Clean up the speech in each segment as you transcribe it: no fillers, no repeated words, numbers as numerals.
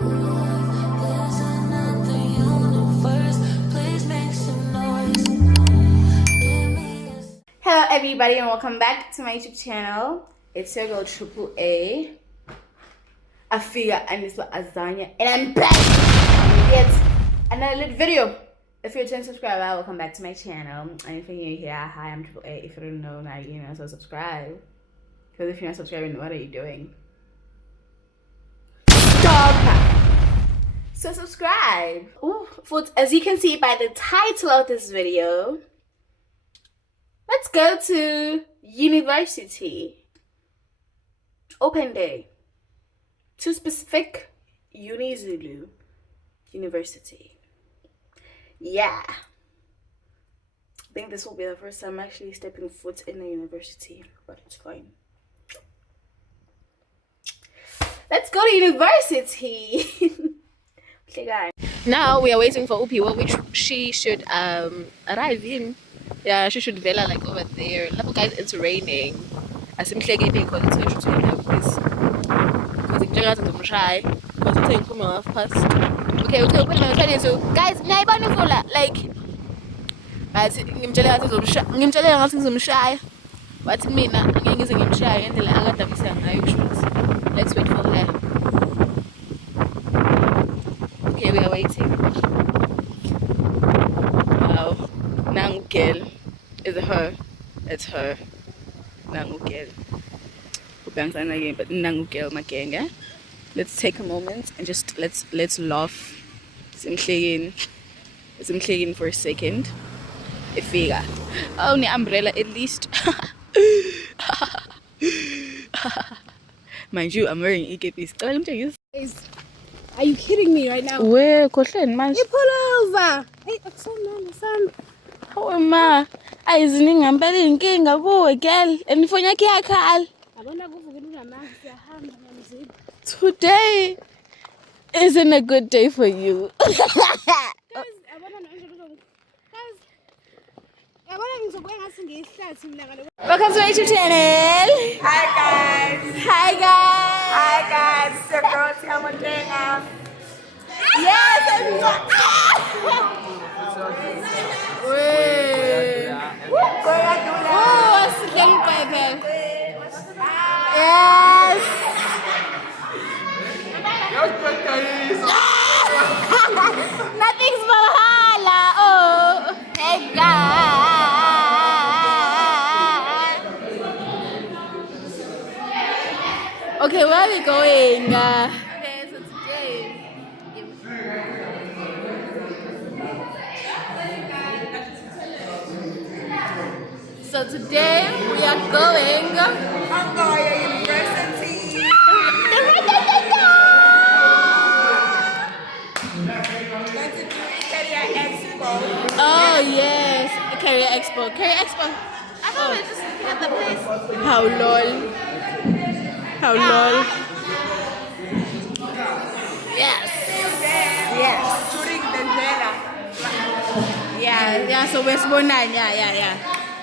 There's another universe. Please make some noise. Give me a Hello everybody and welcome back to my YouTube channel. It's your girl Triple A, Afia and this Azania, and I'm back with yet another little video. If you're a 10 subscriber, welcome back to my channel. And if you're new here, hi, I'm Triple A. If you don't know now, so subscribe. Because if you're not subscribing, what are you doing? Stop! So subscribe. Ooh, as you can see by the title of this video, let's go to university. Open day. To specific, UniZulu University. Yeah. I think this will be the first time I'm actually stepping foot in a university, but it's fine. Let's go to university. Okay, guys. Now we are waiting for Upiwa, which she should arrive in. Yeah, she should vela like over there. Love guys, it's raining. I simply get because it's going to have this. Because it's just to try. Because it's going to half past. Okay, put my phone so guys, like but ngimtshela ngathi ngizomshaya. Wathi mina ngeke ngize ngimshaya ngendlela akadabisa ngayo shoot. Let's wait for her. Okay, we are waiting. Wow. Nangu girl. Is it her? It's her. Nangu girl. But Nangu girl magenga. Let's take a moment and just let's laugh. Simhlekeni for a second. Ifika. Oh, ne umbrella at least. Mind you, I'm wearing EKPs. Are you kidding me right now? Where Kohleni manje? You pull over. Hey, son. How am I? Ayiziningi ngempela inkinga kuwe girl. And ifoni yakhe iyakhala. Abona kuvukile unamanga siyahamba ngamzini. Today isn't a good day for you. Abona nje guys. Yabona ngizokuya ngathi ngiyihlathi mina ngalo. Welcome to my YouTube channel. Hi guys! Hi guys. Hi guys! It's your girl Tiamo Denga. Yes. Oh, what's the thing, baby? Yes. Nothing's Valhalla. Oh, hey guys. Okay, where are we going? Okay, so today. So today we are going. Angoya University. Going to do Career Expo. Oh yes, Career Expo. Career Expo. I thought we were just looking at the place. How lol. How lol. Yes. Yes. During the Zera. Yeah. So we're Sponan. Yeah.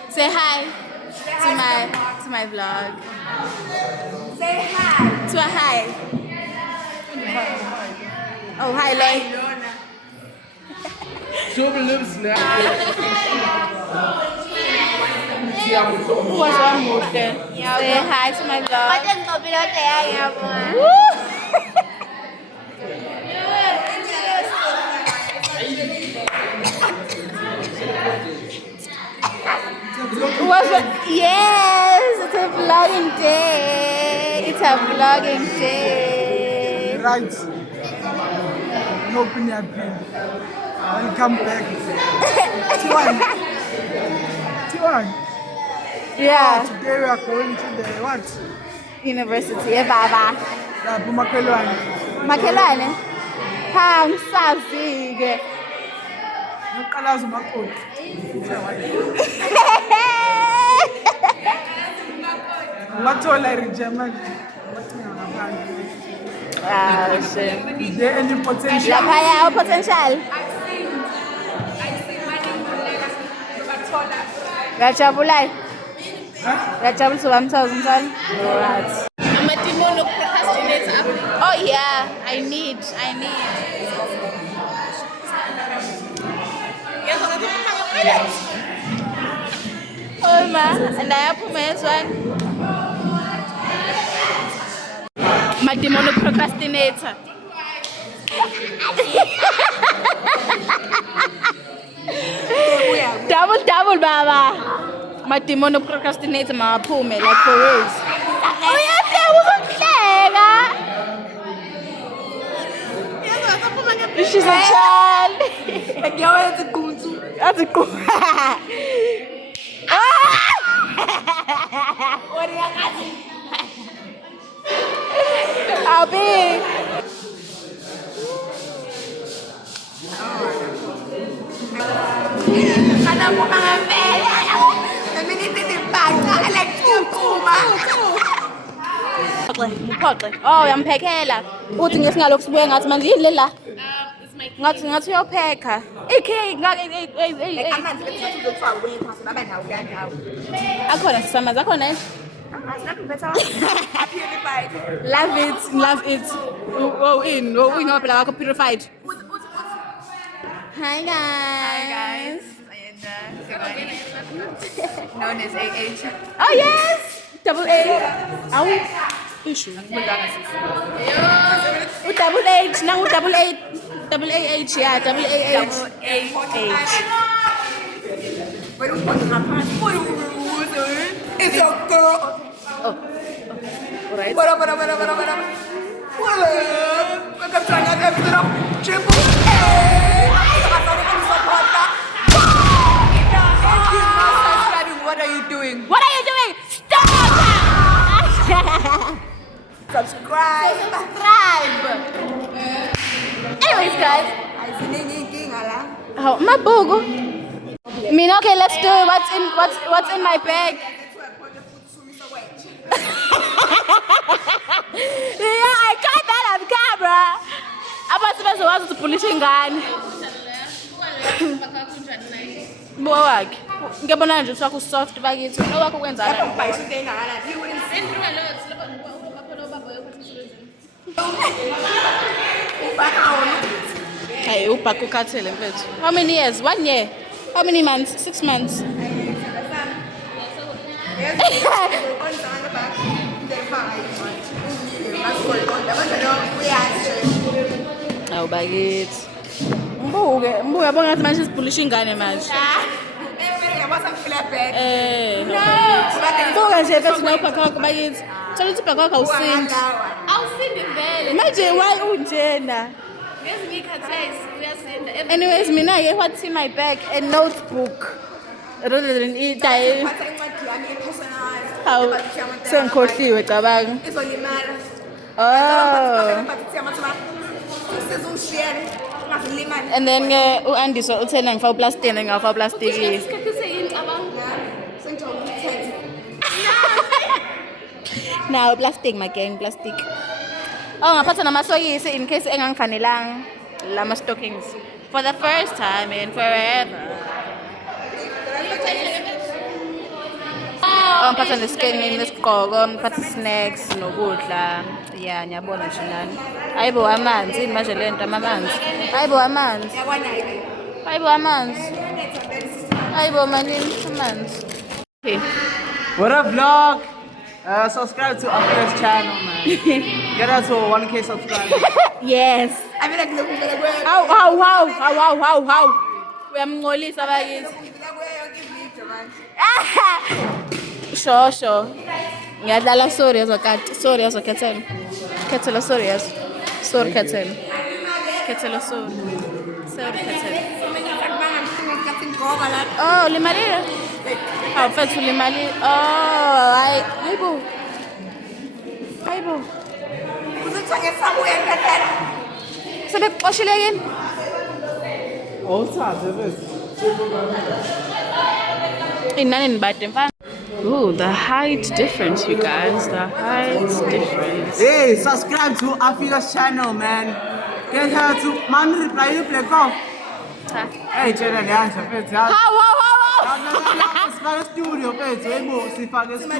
Say hi to my vlog. Say hi. To a hi. Oh hi, Loy. What's wrong with them? Say hi to my vlog. Woo! Yes, it's a vlogging day. It's a vlogging day. Right. No opinion. Welcome back. T1. Yeah, Today we are going to the what? University Baba. Bumakelwane. Makelane. Ngisazi-ke. Noqalaza umakoti. Wathola i-German. Ah, shit. Is there any potential? Laphaya potential. Ngiyajabula. Ngiyajabula soba mthazi umthwalo. Alright. Amatimono procrastinator. Oh yeah, I need. Oh man, and I have this one. My demonic procrastinator. double, baba. My demonic procrastinator, my pume, like for reals. Oh yeah, she's a child. That's a cool. I'll be. Oh, yamphekela. Uthi ngesingaloku sibuye ngathi manje yini la? Ngathi uyopheka. Akhona sisamanzi akhona yini? Love it. Oh, in phela wakho purified. Hi guys. Known as AH. Oh yes. Double A. Ow. Double H. Now double A. Double AH. Yeah, double AH. It's your girl. Alright. What up? Welcome to another episode of Triple A. What are you doing? Stop! Subscribe. Anyways, guys. Oh, my bogo. Mean, okay, let's do it. What's in my bag? Yeah, I got that on camera. Abantu bazokwazi ukuthi upulishe ingane. Buwa wakhe. Ngiyabona nje ukuthi wakho soft bakithi. No wakho kwenzana. Hey, ubhaka ukhathele mfethu. How many years? 1 year. How many months? 6 months. Awu bakithi. Mbuke yabona ngathi manje sipulisha ingane manje. Mbuka nje mfethu nawubhaka wakho bakithi. Thola ukuthi ubhaka wakho awusindi. Awusindi vele. Manje why unjena? Ngezinye ikhathesi uyasinda. Anyways, mina what's in my bag? A notebook. Rather than eat I. How? Sengikhohliwe cabanga. Oh. And then u-Andiso uthena ngifaka uplastic ngingafaka uplastic. Now plastic my gang, plastic. Oh, ngaphatha namasokisi in case engangifanelanga lama stockings for the first time in forever. Oh, ngiphatha neskinny nesigqoko, ngiphatha snacks nokudla. Yeah, ngiyabona nje nani. Hayibo amanzi manje lento amanzi. Hayibo amanzi. Hayibo manini amanzi. Okay. What up, vlog? Subscribe to our first channel, man. Get us to 1K subscribers. Yes. I feel like looking at the How? Uyamngcolisa bakithi. Sure. Ngiyadlala sorry yazokati. Sorry yazokhethela. Khethela sorry yazo. Sorry khethela. Khethela sorry. Sorry khethela. Oh, limalile. Hawu mfethu limalile. Oh, hayibo. Sebekuxoshile yini? Inani nibade mfana. Ooh, the height difference, you guys. The height difference. Hey, subscribe to Afiga's channel, man. Get her to man reply you play golf. Hey, channel yansha mfethu. How? Sifake studio mfethu. Hayibo, sifake studio.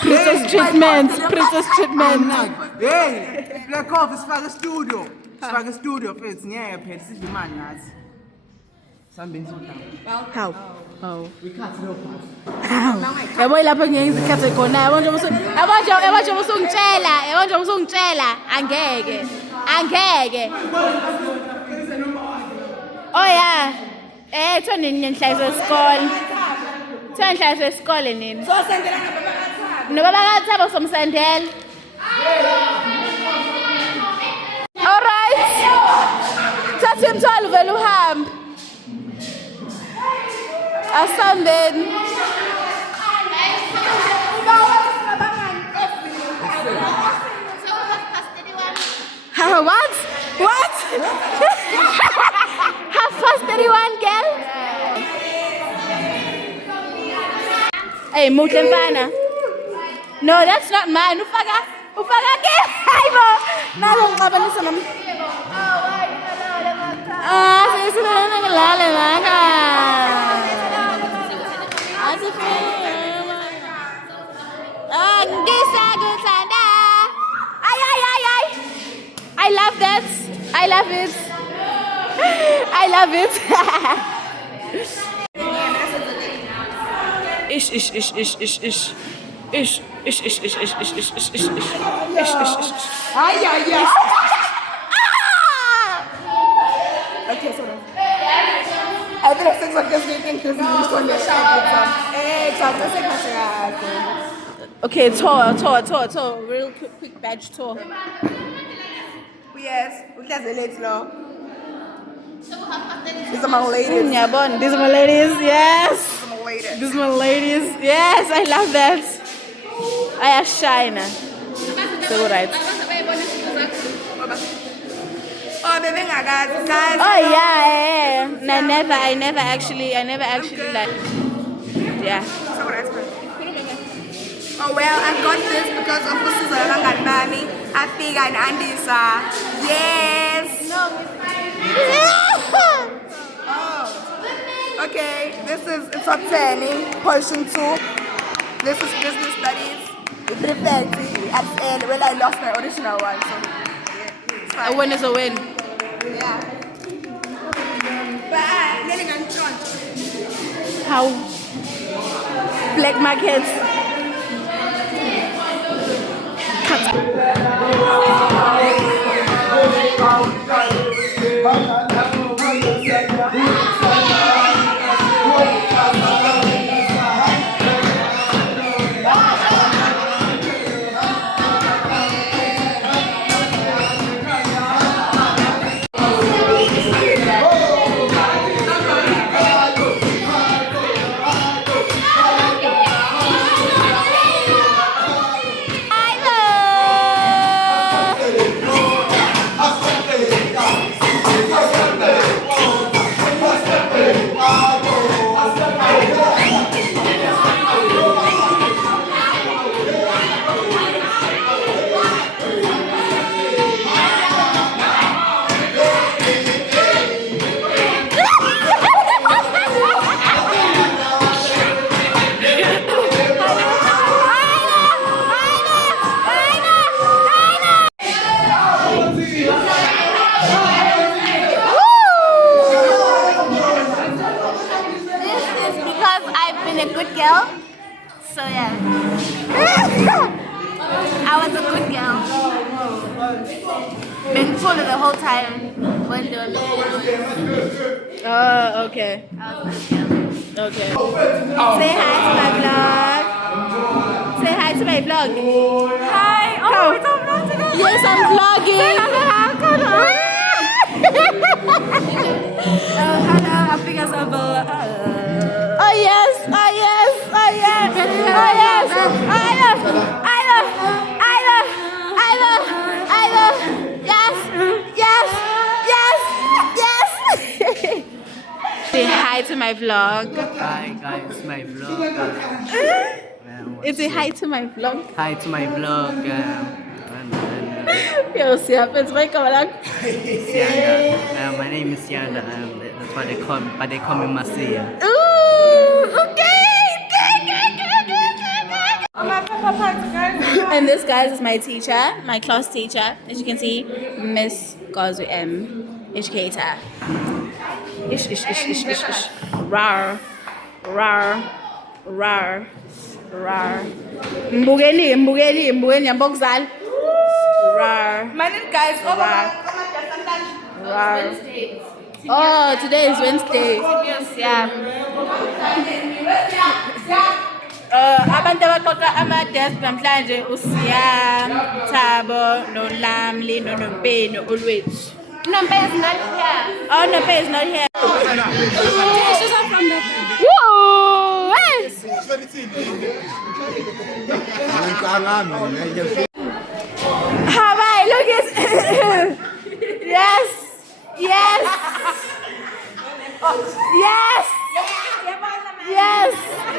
Princess treatment. Princess treatment. Hey, Black Off sifake studio. Sifake studio mfethu ngeke phela sidla imali nathi. Sambeni sodama. How? Oh. We cut no part. Yabo lapho ngiyizikhathe khona. Yabo nje usungitshela. Angeke. Oh yeah. Kuthiwa nini nihlahise isikole. Kuthiwa nihlahise isikole nini? So sendela nababa kaThabo. Nobaba kaThabo somsendela. All right. Thatha imthwalo vele uhambe. Asambeni. What? 31 girl? Hey, mutle mfana. No, that's not mine. Ufaka ke. Hayibo. Nalo ngixabanisa nam. Sisibona ngalale maka. Ngisakuthanda. Ay. I love that. I love it. Okay, so I think things like this weekend because we just want to shout. Okay, tour. Real quick badge tour. Yes, we can say it now. These are my ladies. Ngiyabona, these are my ladies. Yes. These are my ladies. Yes, I love that. I shine. So right. Oh, baby, guys. Oh yeah. I never actually like. Yeah. Oh well, I got this because of course Bami. I think and Andisa. Yes. Oh. Okay, this is top 10 portion 2. This is business studies. It's 3:30 at the end when I lost my original one. So yeah, it's fine. A win is a win. Yeah. But I'm getting on front. How? Black market. A good girl, so yeah. I was a good girl. Been full the whole time. When doing okay. I was a good girl. Okay. Say hi to my vlog. Say hi to my vlog. Hi. Oh, it's a vlog today. Yes, I'm vlogging. Hello, Africa Sabah. Oh yes. Say hi to my vlog. Hi guys, my vlog. It's a hi to my vlog. Hi to my vlog. Yo, see, it's my camera. Sianda. My name is Sianda. That's what they call me, but they call me Masia. Ooh, okay. And this, guys, is my teacher, my class teacher. As you can see, Miss Gazu M, educator. Ish, ish, ish, ish, ish, ish. Rar, rar, rar, rar. Mbugeli, mbugeli, mbugeli, mbogzal. Rar. My name, guys. Rar. Rar. Oh, today is Wednesday. Yeah. Abantu abaqoqa ama-desk namhlanje uSiyam, Thabo, noLamli, noNompeni, always. Nompeni is not here. Oh, Nompeni is not here. Woo! Hey! Hawaii, look at yes, yes, yes, yes,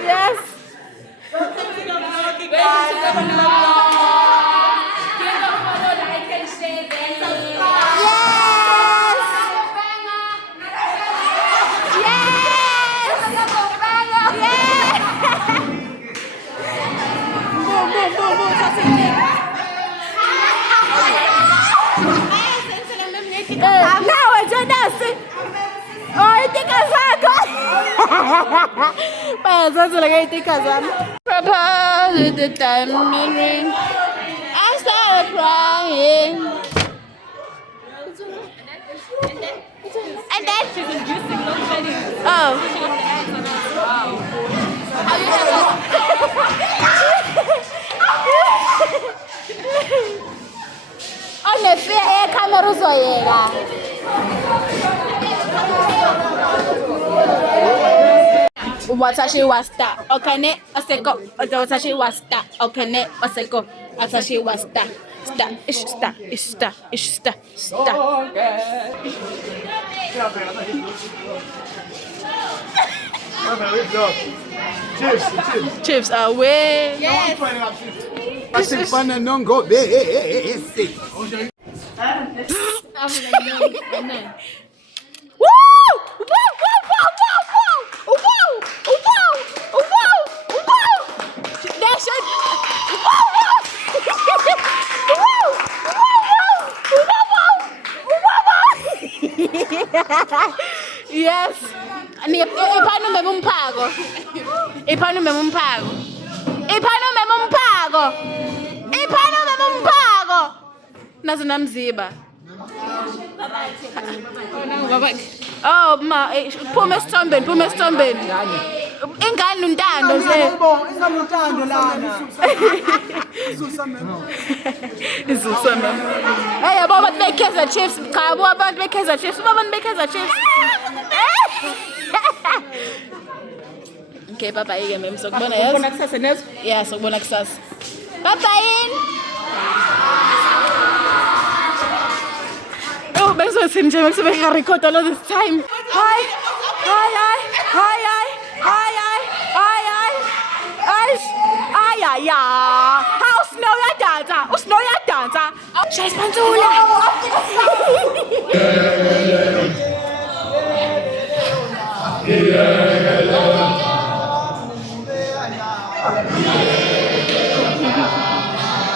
yes. Propose at the diamond ring. I started crying. And then she's inducing oh. On the fair camera uzoyeka. Watashi wasta. Okane aseko. Watashi wasta. Okane aseko. Watashi wasta. Sta. Ish sta. Ish sta. Ish sta. Sta. Chips away. Yes. Passing fun and don't go there. Woo! Yes. Iphano memumphako. Iphano memumphako. Iphano memumphako. Iphano memumphako. Nazo namziba. Oh ma, phuma esithombeni, phuma esithombeni. Ingane untando nje. Isamutando lana. Izusa mama. Hey, yabo abantu beKaizer Chiefs, cha yabo abantu beKaizer Chiefs, abantu beKaizer Chiefs. Okay, bye bye again, mem. Sokubona yazi. Sokubona kusasa nezo. Yeah, sokubona kusasa. Bye bye. Oh, bengizothi nje bese record all this time. Hi. Hi. Hi. Hi. Hi. Ay ay ya. How snow ya dancer? Snow ya dancer. Shais Pantula.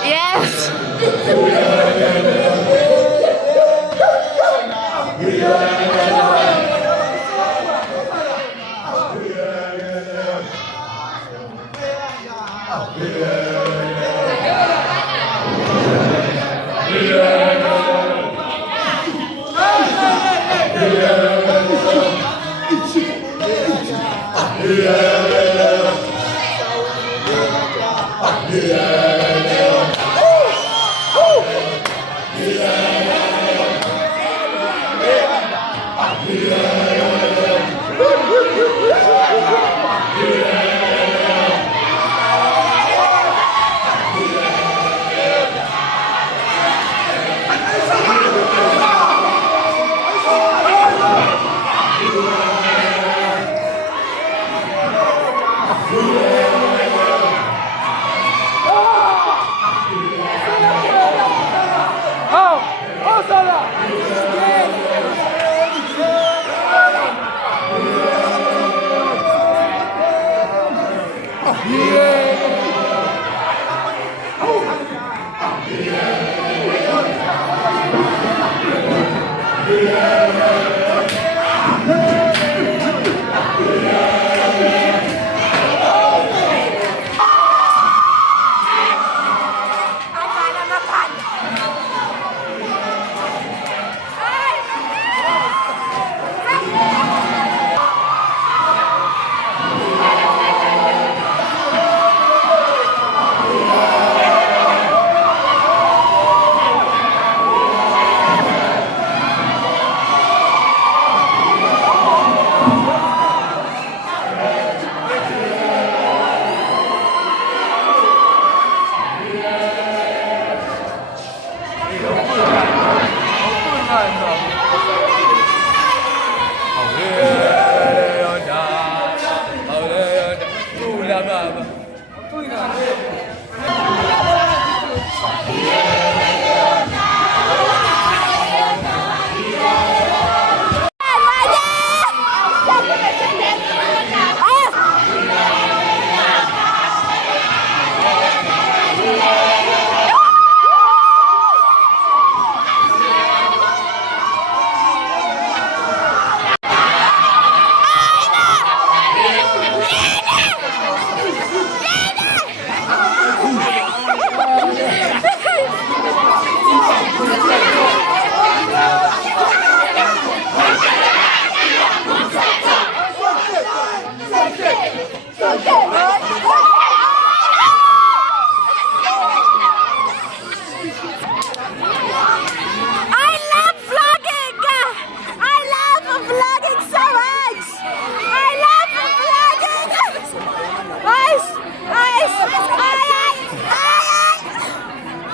Yes.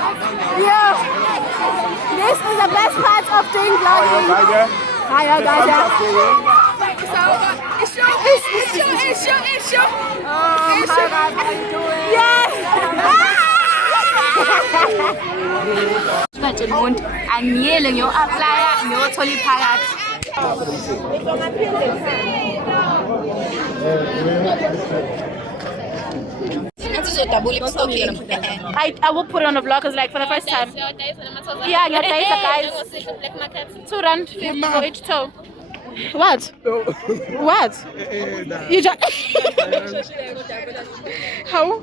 Yeah. This is the best part of doing vlogging. Hiya, guys. It's your. Hi guys, how you doing? Yes. But umuntu angiyele ngiyo-applya ngiyothola iphakathi. I will put it on a vlog because like for the first time. Yeah, your data guys. 2 rand for each toe. What? What? You just how?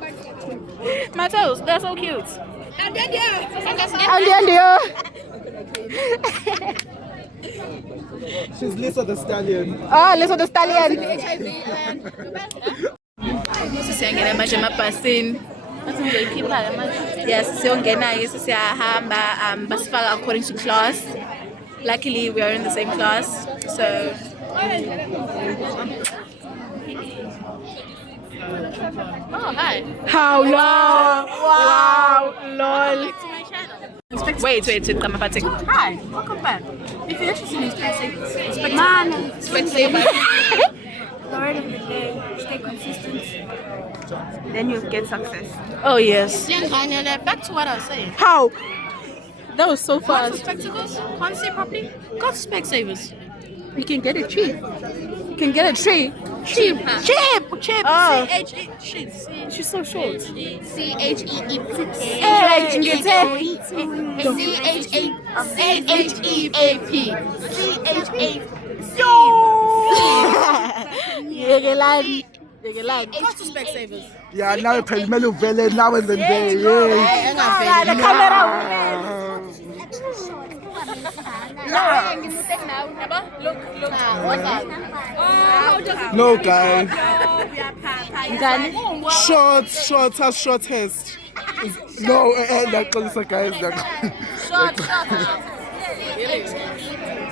My toes, they're so cute. And She's Lisa the Stallion. oh, Lisa the Stallion. Siyangena manje emabhasini. Bathi ngizoyikhipha ke manje. Yes, siyongena-ke siyahamba basifaka according to class. Luckily we are in the same class. So oh, hi. How long? Wow, lol. Wait, Kamapatik. Hi, welcome back. If you're interested in Specsavers, the word of the day, stay consistent, then you'll get success. Oh yes. Back to what I was saying. How? That was so Want fast. spectacles? Can't see properly? Got Specsavers. You can get a tree. You can get a tree. Cheap. Oh. C-H-E. Shit. She's so short. C-H-E-E-P. Hey, get it. C-H-E-A-P. Got to Specsavers. Yeah, now it's Melu Vele now and then there. Yeah. The camera. No, guys. Short, has shortest. No, that calls a guys.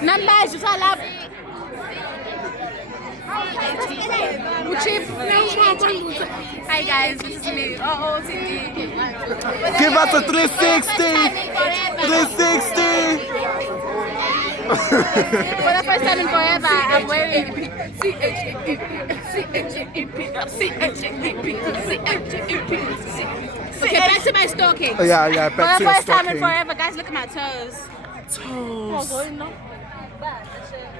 Numbers, you saw love. Hi guys, this is me. Give us a 360. 360. For the first time in forever, I'm wearing Okay, back to my stalking. Yeah, For back the to your first time in stocking. forever, guys, look at my toes.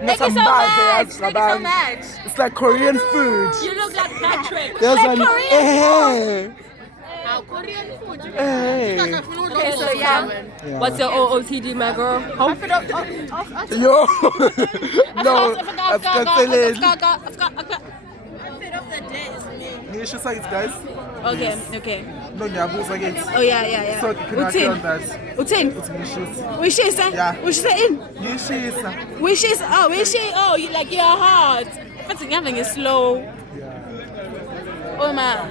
Not Thank you so some bad much. ass, Thank you so man. much. It's like Korean food. You look like Patrick. There's like an Korean Korean food. hey. Okay, so yeah. What's your OOTD, my girl? Yo. No, I'm canceling. Nisha sides, guys. Okay. No, nyabuza again. Oh yeah. So can I tell that? Utin. Nisha. Wishes, Yeah. Wishes in. Nisha. Wishes. Oh, wishes. Oh, you like your heart. But having is slow. Oh my.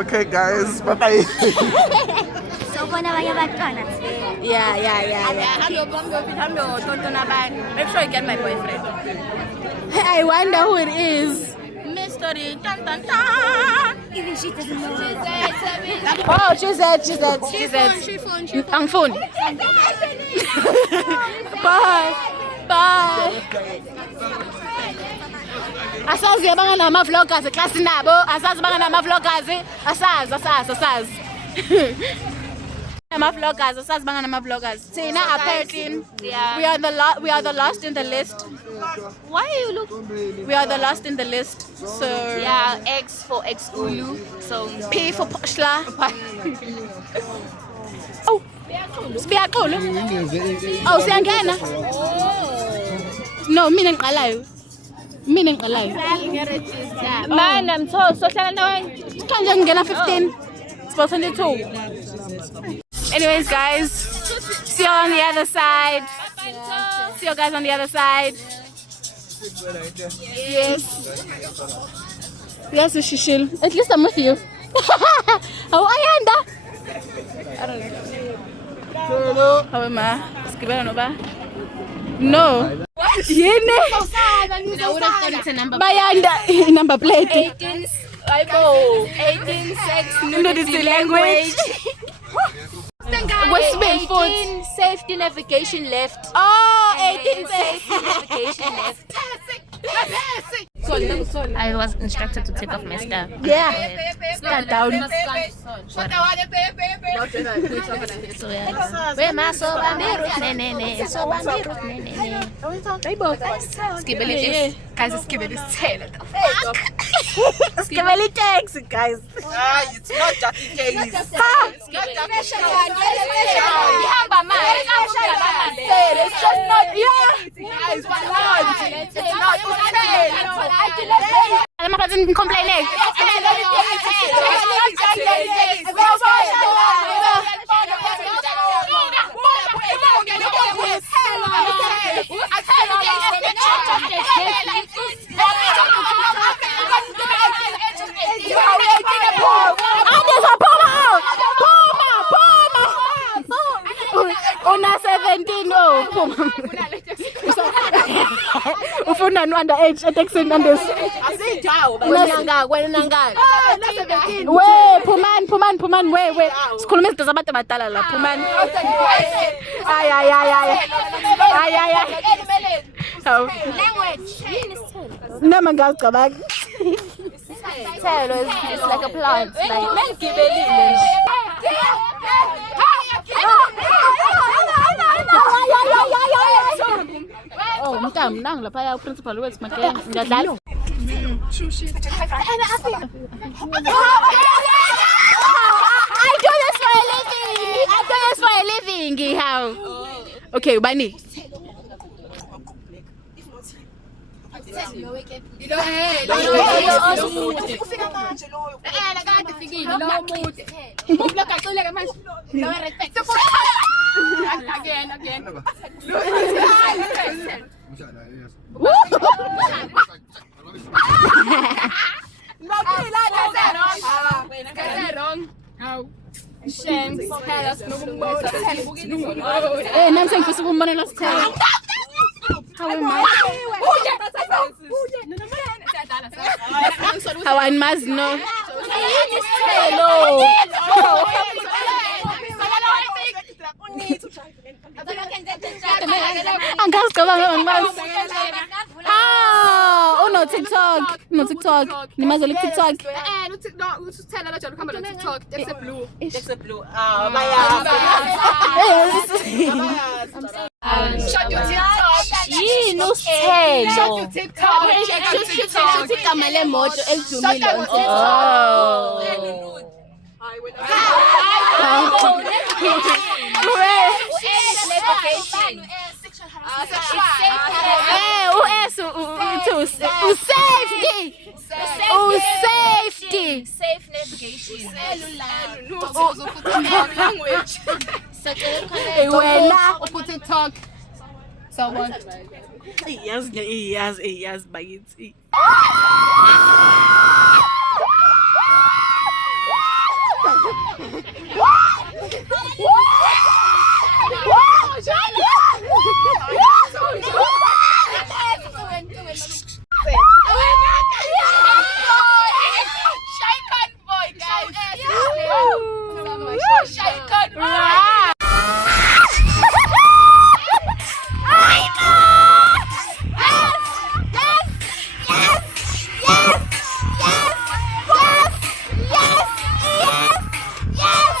Okay, guys. Bye bye. Yeah. Make sure you get my boyfriend. I wonder who it is. Mystery. Dun, dun, dun. Even she doesn't know. Oh, she said. Ang phone. Bye. Asazi abanga nama-vloggers eklasi nabo. Asazi abanga nama-vloggers. Asazi. Nama-vloggers, asazi abanga nama-vloggers. Thina apparently we are the last in the list. Why you look? We are the last in the list. So Yeah, X for Xulu. So P for Poshla. Oh, siyaqulu. Oh, siyangena. No, mina ngiqalayo. man, I'm told social knowing. Kanje ngena 15. It's about 22. Anyways, guys, see you on the other side. See you guys on the other side. Yes, Shishil. At least I'm with you. How are you? I don't know. How am I? No. Yini? I would have thought it's a number. Bayanda number plate. 18 6 Nudity language. Wesibili futhi. 18 safety navigation left. Oh, 18 safety navigation left. I was instructed to take off my stuff. Yeah. Stand down. So yeah. Where my so bandiru ne. So bandiru ne. Skibeli guys, skibeli tail. Skibeli taxi, guys. It's not just a case. It's just not. I'm about to complain. Una 17 ufuna underage eTexan Andes. We phumani we sikhuluma izinto zabantu abadala la phumani. Ay. Noma ngiyacabanga. Tell us it's like a plant Oh, mntana nang lapha ya principal wethu makhe ngiyadlala. I do this for a living. How? Okay, ubani. Hey, I'm saying for some money last time. How am I? How I must know. Oh no, TikTok. No TikTok. Nimazali TikTok. Shut your TikTok. Yini usithelo? Shut your TikTok. Shut igama lemoto elidumile on Safety. Safe navigation. Language. Wena Put TikTok. So what? Yes, bagithi. Yes!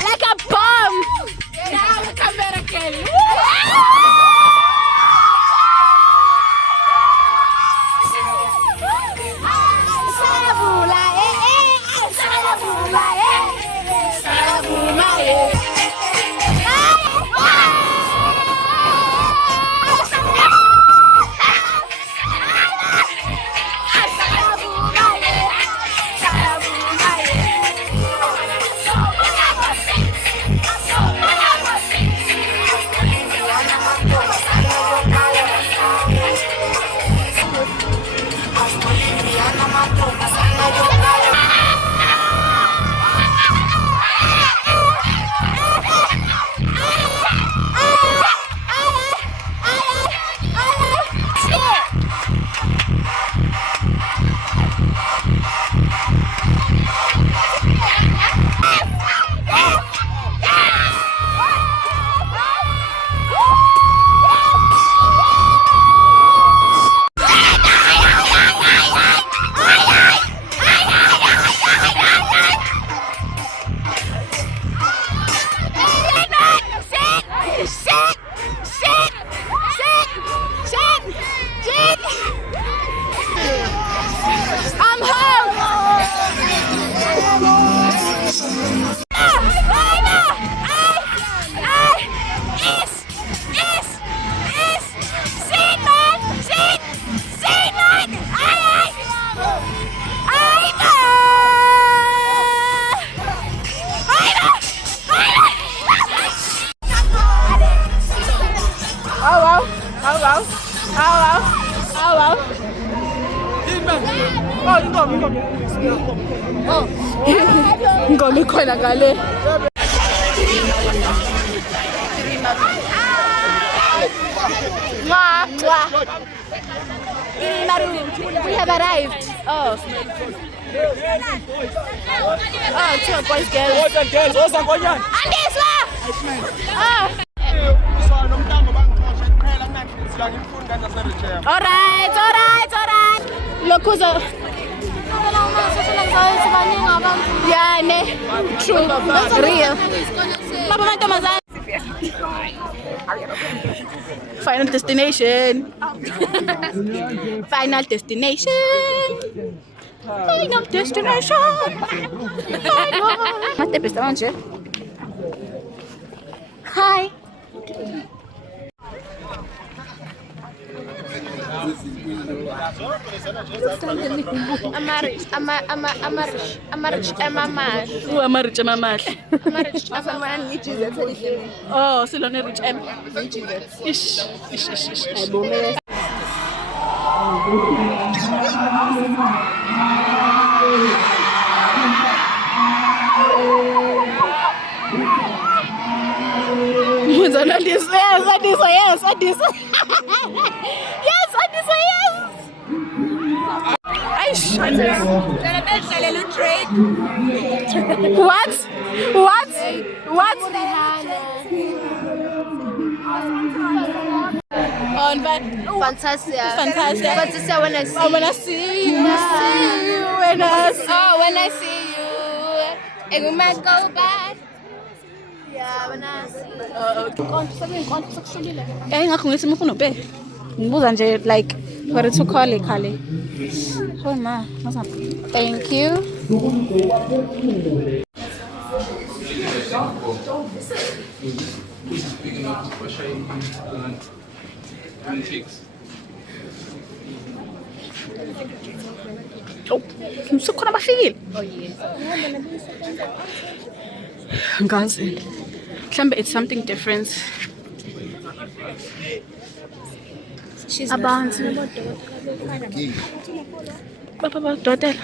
Like a bomb. Ngome khona ngale. We have arrived. Oh, two boys, girls. All right. Look who's up. Yeah, ne. True. That's real. Final destination. Final destination. Final destination. Mate pesta manje. Hi. Oh, silone rich M. Ish. What? on Fantasia. Fantasia. Fantasia when I see Oh, when I see you, when I see Oh, when I see you, and we might go back. Yeah, when I see you. ngakho ngithi mufuna ube ngibuza nje like for it to call khale oh ma thank you oh msukhona bafikile oh yes ngazi mhlambe it's something different abantu baba dokotela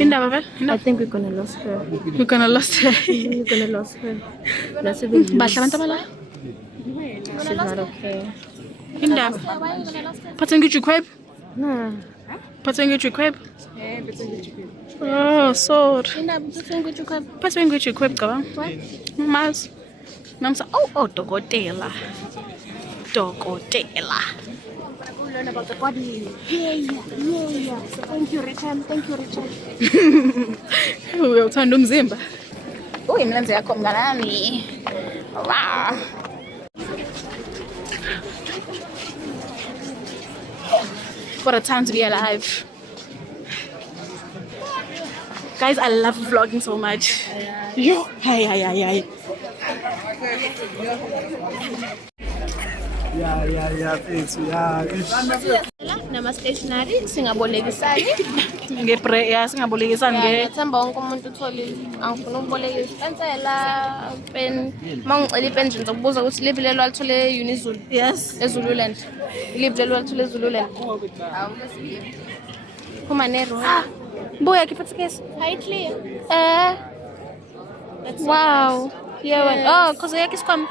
indaba vele I think we're gonna lose her. we're gonna lose her We're gonna lose her. That's a bit bahle abantu abala she's not okay. indaba phathe ngijikhwebe No. phathe ngijikhwebe oh sorry phathe ngijikhwebe cabanga mazi namsa oh dokotela Learn about the body. Yeah. Thank you, Richard. uyawuthanda umzimba uyimlenze yakho mnganami wow what a time to be alive guys I love vlogging so much yo hi Yeah, thanks. Yeah. Nama stationery singabolekisani. ngepre ya singabolekisani Ngithemba wonke umuntu utholile. Angifuna ukubolekisa pensela pen. Mangicela ipen nje ngizokubuza ukuthi live lelo alithole Unizulu. yes eZululand. Live lelo alithole eZululand. Kuma nero. buya kiphathe case Hi clear. Wow. Yeah, when, oh, because yakhe isikhwama.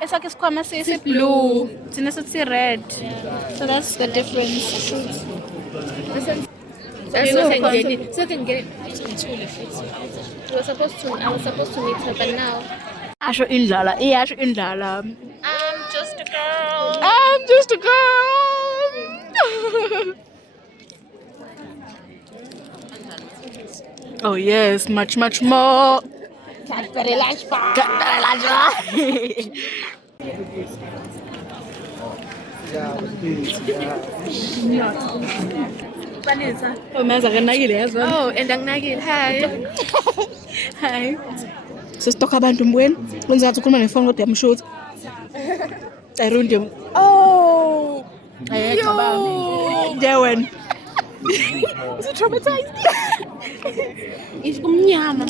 Esakhe isikhwama sisi blue. thina sithi red So that's the difference. I was supposed to meet her, but now asho indlala iyasho indlala I'm just a girl. I'm just a girl oh yes much more Cadbury lunchbox. oh maza kanakile yazi Oh, and anginakile. Hi. hi sesitoka abantu mbweni kwenza ngathi ukhuluma nefoni kodwa yamshuthi ayirundim Oh. ayecabanga wena is it traumatized Isikumnyama.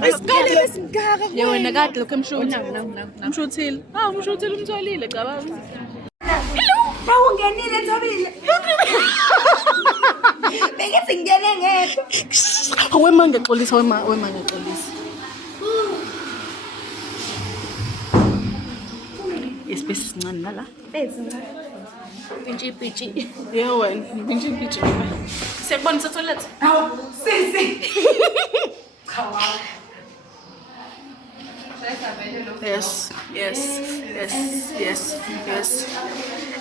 wena kade lokho emshuthi umshuthile umshuthile umtholile cabanga Bawungenile Thobile. Bengithi ngene ngedwa. wema ngexolisa wema ngexolisa ispace sincane nala Pitchy. yeah wena ngipintshi siyakubonisa toilet Sisi. yes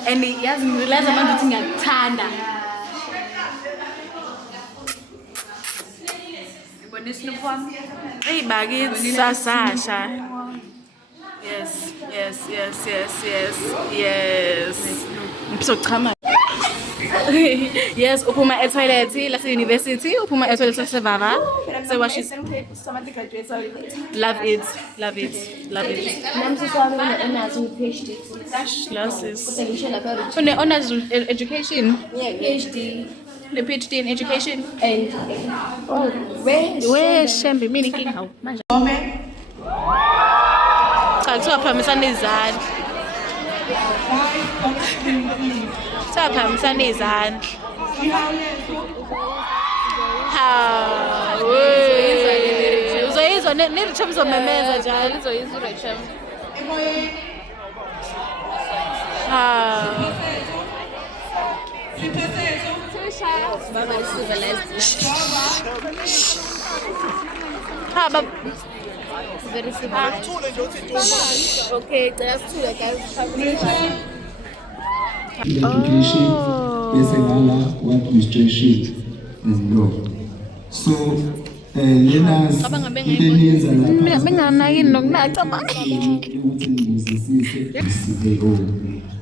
and yazi ngirealize manje ukuthi ngiyakuthanda ibonisa wami eyibakithi sasasha yes ngizochama yes uphuma etoilet lase university uphuma etoilet lasevava sewashis love it classes une honors education PhD. the PhD in education And where shembe mini king how manje cha kuthiwa phamisana izandla phamisana izandla uzoyizwa nirichem izomemeza njalo izoyizwa uRachel. Baba is civilized. It's very civilized. Okay, that's two guys. Education, bese ngala what registration is law. So learners ibenyenza lapha benganaki nokunacabanga ukuthi ngizisise CEO.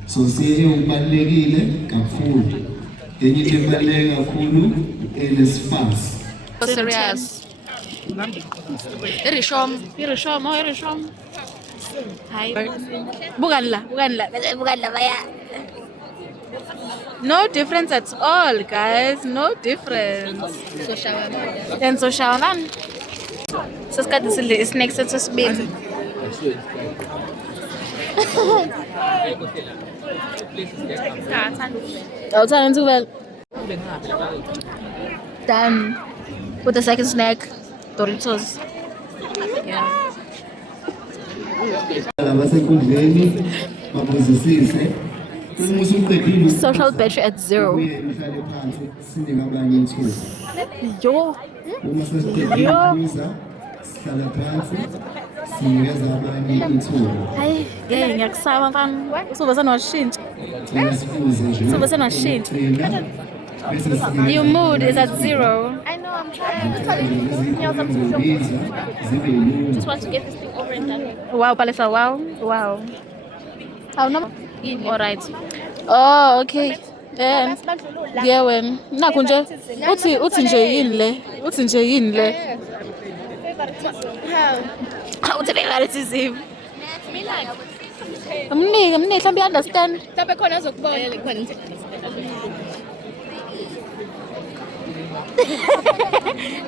So CEO ubalekile kakhulu. Enye into ebaleka kakhulu NSFAS. So serious. Irishom. Hi. Bukan lah. Baya. No difference at all, guys. No difference. So shawarma. And so shawarma. So ska is next to speed. Oh, turn too well. Done. With the second snack, Doritos. Yeah. Abasenkundleni babuzisise. Umusi uqedile Social battery at 0. uhlale phansi sinike abanye ithuba. Yo. Uma sesiqedile ukubuza sihlala phansi sinikeza abanye ithuba. Hayi, ngiyakusaba mfana. Usuba sanwashintsha. Sibuze nje. Usuba sanwashintsha. Bese sinikeza Your mood is at 0. I know, I'm trying. Just want to get this thing over and done with. Wow, Palesa, wow. How no? All right. Oh, okay. Then yeah, when nakunje uthi nje yini le? Uthi nje yini le? Uthi favoritism. Amnike mhlawumbe understand. Mhlawumbe khona azokubona.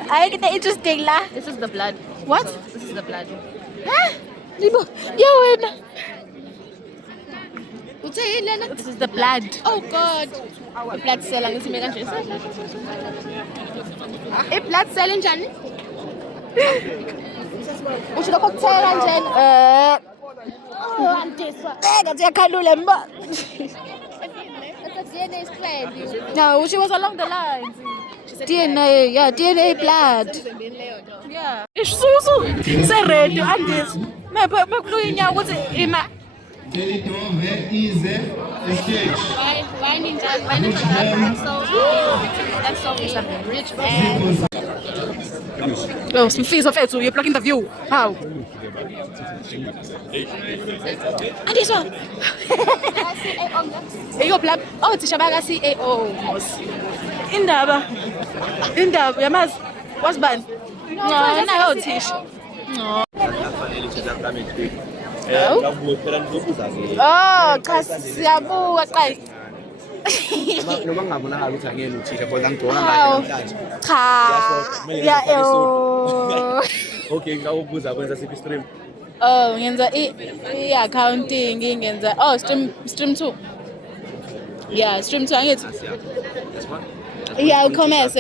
I get interesting la. This is the blood. What? This is the blood. Libo, yeah, when This this is the blood. Oh God. I-blood cell angithi kanje. I-blood cell njani? Usho lokho kutheka kanjani? Andiswa. Ngathi yakhalula mba. That's DNA is cleared. No, she was along the lines. DNA, yeah, DNA blood. Yeah. Isusu seredo andis. Mephe inyawo ukuthi ima Telidove ize stage. Why ninja? That's so rich man. Oh, simfisa mfethu, you plug in the view. How? Andiswa. Eyo plug. Oh, thisha baka CEO. Indaba yamazi wasibani? No, nayo thisha. No. Oh, cha siyabuka qha. Noma ngingabonakala ukuthi angiyena uthisha kodwa ngigcona Hawu. naye namhlanje. Cha. Ya Okay, ngawubuza kwenza siphi stream? Oh, ngenza i-accounting, ngenza stream 2. Yeah, stream 2 angithi. Yeah, commerce.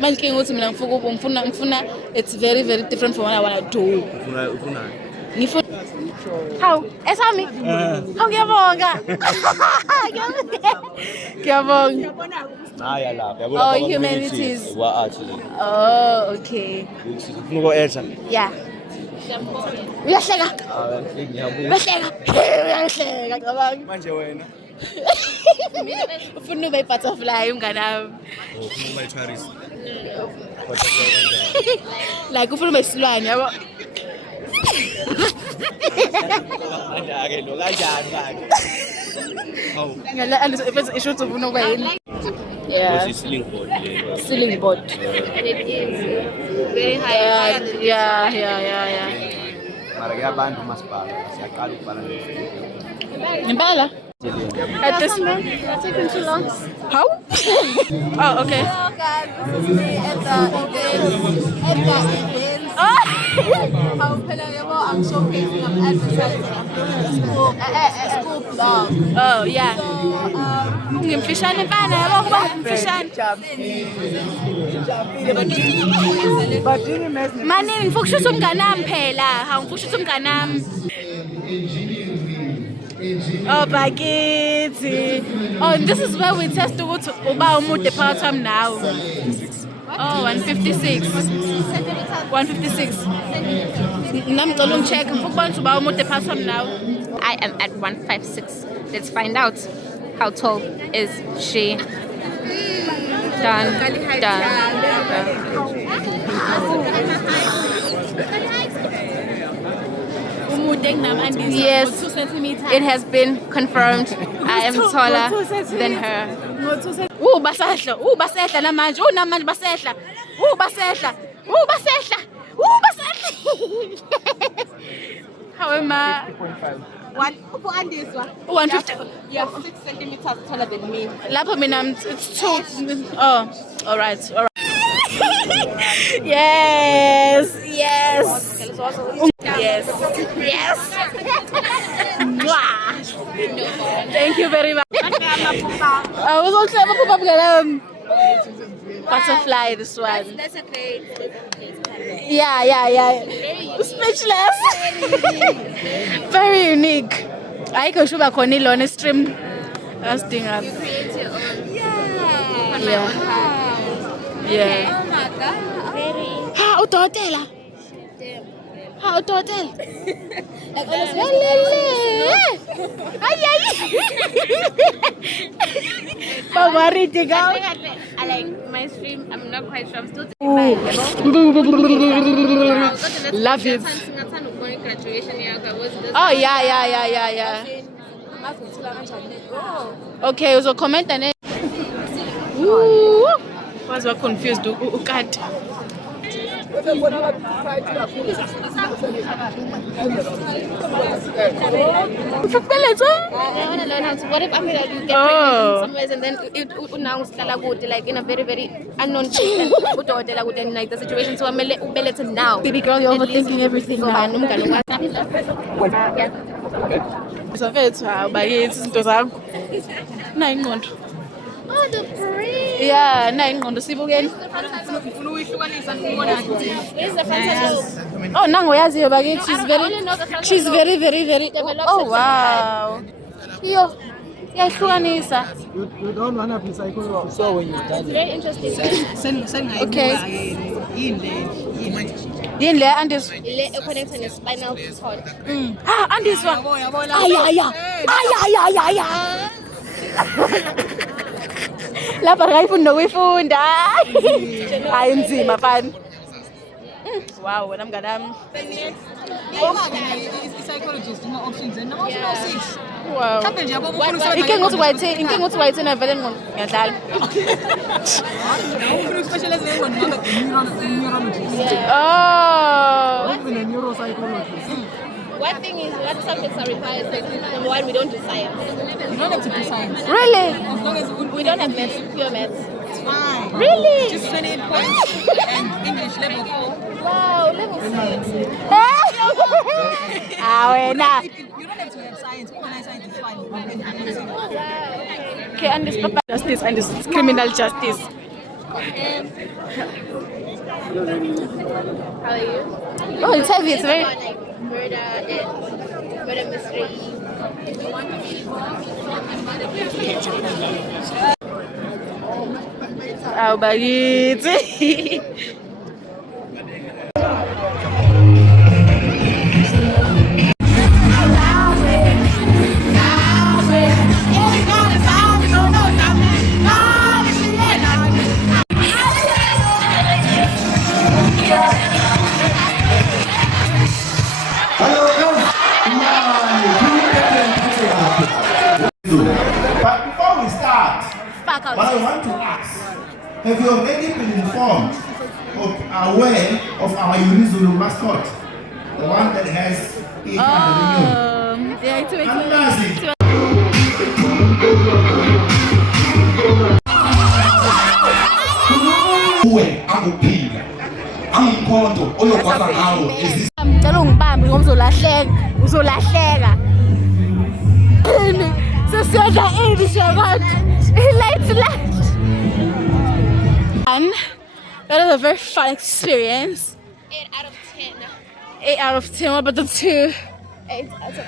Manje ke ukuthi mina ngifuna it's very very different from what I want to do. Ufuna Ngifuna How? Esami? How ngiyabonga. Ngiyabonga. Naya lapha. Oh, humanities. Wa art. Oh, okay. Ufuna uku-edge. Yeah. Uyahleka. Ngiyabuza. Uyahleka cabanga. Manje wena Ufuna ube butterfly umngane wami. ufuna uba i-tourist. Like ufuna ube isilwane yabo. Kanjani lo kanjani manje? Hawu. Ngala if isho ukuthi ufuna ube yini? Yeah. This is ceiling board le. Ceiling board. And it is very high. Yeah. Mara ke abantu masipala siyaqala ukubhala nje. Impala? At this That's taking too long. How? Oh, okay. Hello guys, this is me at the event. I'm showcasing, I'm advertising, I'm doing a school blog. Oh, yeah. So, Ngimfishane mfana yabo kuba ngimfishane. Mani ngifuna ukushutha umngane wami phela. Hawu ngifuna ukushutha umngane wami. Oh, bakithi. Oh, and this is where we test ukuthi uba umude phakathi wami nawe. Oh, 156. 156. Namcela uncheck. Ukubona uba umude past from now. I am at 156. Let's find out how tall is she. Done. Done. Yes, it has been confirmed. I am taller than her. Basehla. Basehla namanje. Namanje basehla. Basehla. Basehla. Basehla. How am I? 150. You're 6 centimeters taller than me. Lapho mina it's 2. Oh, all right. Yes. Yes. Yes. Yes. Mwah. Thank you very much. I was also a butterfly this one. That's okay. Yeah. Speechless. Very unique. I can show back on a stream. That's thing up. Yeah. Oh my god. Very. How to hotel? How to hotel? I like my stream. I'm not quite sure. I'm still Love it. Oh yeah. Okay, so comment and then. Was what confused? Cut. What if after that you get pregnant somewhere and then it now like in a very, very unknown place and like the situation, so I'm now. Baby girl, you're overthinking everything now. Oh, the parade. Yeah, sibukeni. It's the fantastic. Oh, nango yaziyo bakithi she's very Oh wow. Yo. Yahlukanisa. You don't want to be psychological. So when you study. Very interesting. Okay. Yini le Andis? Ile connected to spinal cord. Andis wa. Ay. Lapha ngayifunda nokuyifunda. Hayi nzima fani. Wow, wena mngani wami. Psychologist, no options and no options. Wow. Inkinga uthi wayithina vele ngiyadlala. Ufuna specialize ngengqondo ngoba neurologist. Oh. Even a neuropsychologist. One thing is, what subjects are required? Like, number one, we don't do science. You don't have to do science. Really? As long as We don't have maths, pure maths. it's fine. Really? Just 28 points and English level 4. Wow, level 6. Wena. You don't have to have science. Online science is fine. Okay, and this papa justice and this criminal justice. How are you? Oh, it's heavy. It's very. Like murder and murder mystery. Aw bakithi. But before we start, what I want to ask, have you already been informed or aware of our Unizulu mascot? The one that has it under the name. Yeah, it's Andazi. Uwe akuphila. Angikhondo oyokwaza ngawo is this ngicela ungibambe ngoba uzolahleka. Sesiyadla ini shakade. Late. And that was a very fun experience. 8 out of 10. 8 out of 10. What about the 2? 8 out of 10.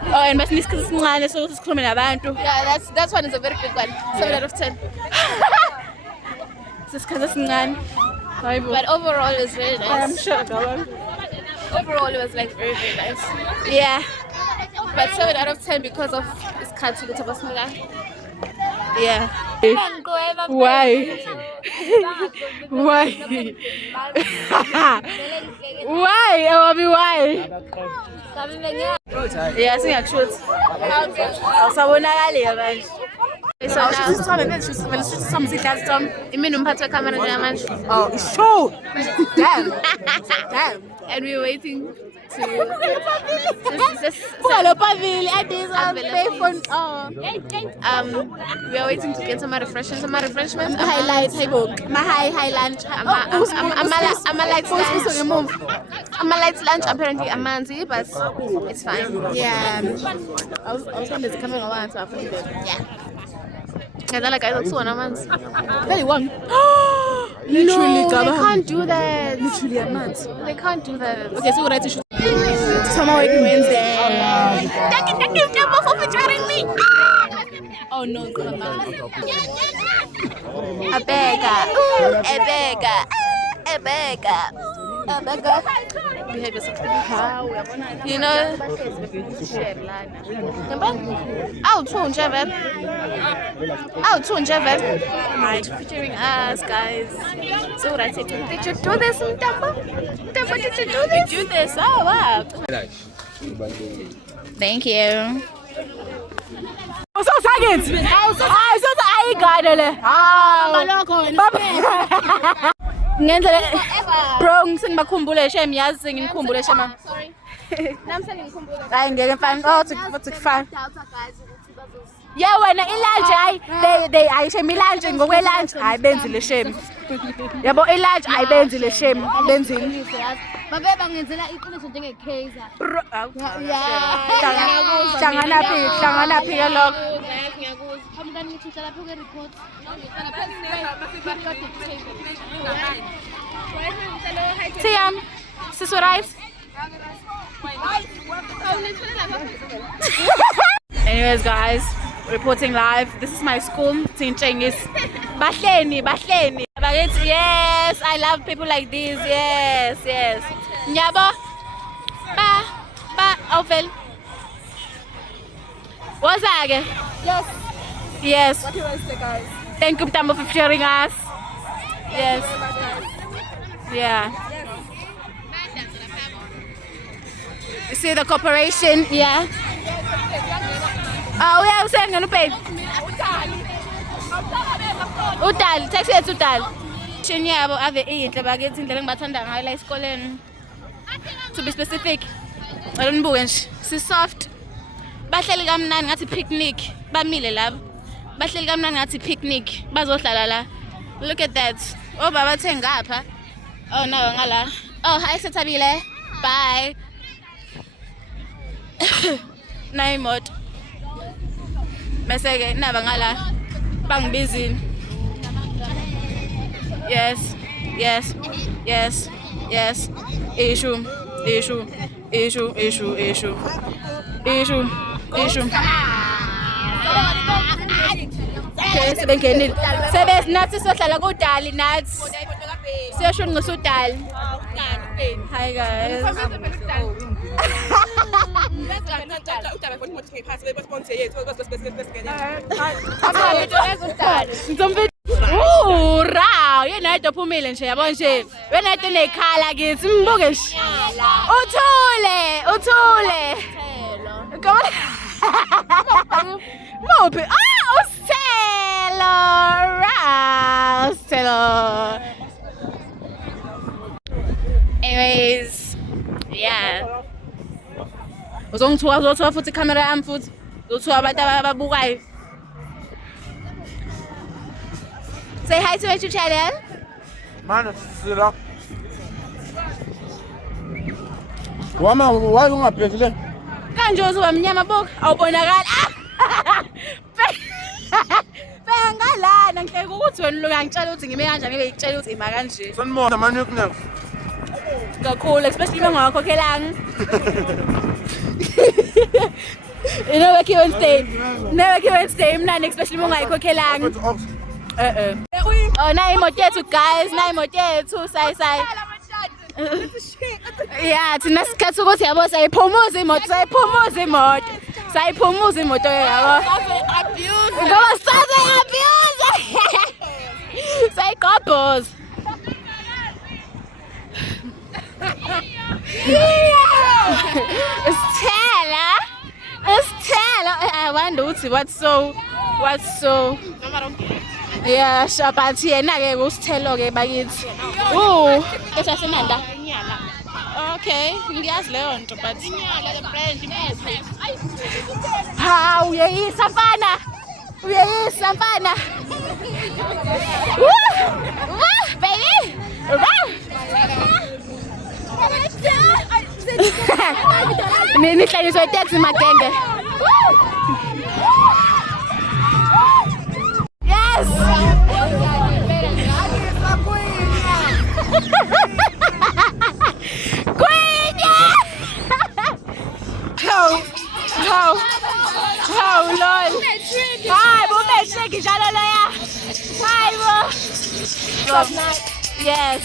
Oh, and but nisikhathi sincane so sikhulume nabantu. Yeah, that one is a very big one. 7 out of 10. Sisikhathi esincane. Hayibo. But overall, it was very I'm nice. sure kabantu. Overall, it was like very, very nice. Yeah. But 7 out of 10 because of this country that was Yeah. Why? Why? Why? Obi, why? Yeah, singakushuthi. Awusabonakali manje. So now, imini umphathi wekhamera njengamanje. Oh, it's true. Damn. Damn. And we're waiting to we are waiting to get some refreshments. Highlights, hey book. My high lunch. Light lunch apparently amanzi, but it's fine. Yeah. I was wondering it's coming around, so I think Yeah. And then like I saw amanzi. very one. No, they can't do that. Literally a month. They can't do that. Okay, so what I to shoot. Tomorrow working Wednesday. Thank you for featuring me. Oh no, it's not bad. A beggar. Behave yourself. You know. Right, featuring us, guys. So what I say? Did you do this, Mtambo? Mtambo, did you do this? Do this. Oh wow. Thank you. So target. I got it. Ngenzele bro ngisengibakhumbule shem yazi sengimkhumbule shema. Hayi ngeke mfana othi kufana. Yeah wena ilunch hayi they ayishem ilunch ngokwe lunch hayi benzile shem. Yabo ilunch hayi benzile shem benzile. Babe bangenzela iqiniso njenge Kaizer. Hlangana phi ke lokho. Hamdani ngithuta lapho ke report. Tiam, sis right? Anyways guys, reporting live. This is my school. Tinchengis. Bahleni. Yes, I love people like this. Yes. Nyabo. Ba Ovel. What's that again? Yes. What do you want to say, guys? Thank you, Mtambo, for sharing us. Yes. Yeah. You see the corporation? Yeah. Oh, yeah, I'm saying, I'm pay. Utal, text it Utal. Shinyabo ave inhle bakithi indlela engibathanda ngayo la esikoleni. To be specific. Alonibuke nje. Si soft. Bahleli kamnani ngathi picnic. Bamile labo. Bahleli kamnani ngathi picnic. Bazohlala la. Look at that. Oh baba thengapha. Oh no ngala. Oh hi Sethabile. Bye. Naimot. Meseke naba ngala. Bangibizini. Yes. Issue. Okay, sebengenile. Nathi sohlala kuDali nathi. Siyashunqisa uDali. Hi guys. Raw, yena edophumile nje yabo nje. Wena into nekhala kithi mbuke nje. Uthule. Come on. Mophi. Usthelo. Anyways, yeah. Uzongithuka futhi camera yami futhi. Uzothuka abantu ababukayo. Say hi to my YouTube channel. Man, sila. Wama, why ungaphendule? Kanje uzoba mnyama boka awubonakala. Bengalana ngeke ukuthi wena lo uyangitshela ukuthi ngime kanjani ngibe ngitshela ukuthi ima kanje. Sanibona manukne. Kakhulu especially bengakhokhelanga. You know Wednesday. Never Wednesday mnani especially bengayikhokhelanga. Oh, nayi imoto yethu guys, nayi imoto yethu sayi. Yeah, thina sikhetha ukuthi yabo sayiphumuza imoto. Sayiphumuza imoto yabo. Ngoba saze abuse. Sayigobhoza. Stella. I wonder what's so. Yeah, but yena ke usithelo ke bakithi. Esasenanda. Okay, ngiyazi leyo nto but inyala the brand imeze. Ha, uyeyisa mfana. Baby. Nihlanyiswe taxi magenge. Yes. Queen. Oh lol. Hi, bo mesheki njalo leya. Hi bo. Yes.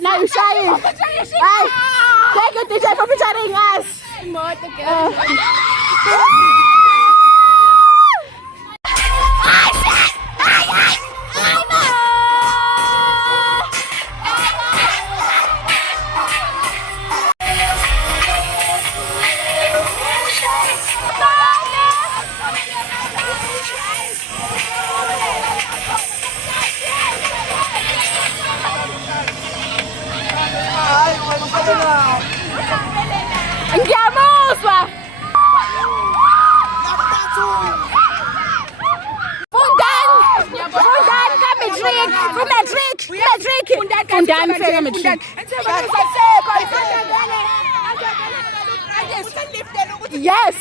Now you're shying. Thank you, DJ, for featuring us. Ngiyamuzwa. Fundani ka matric. Fundani feka matric. Yes.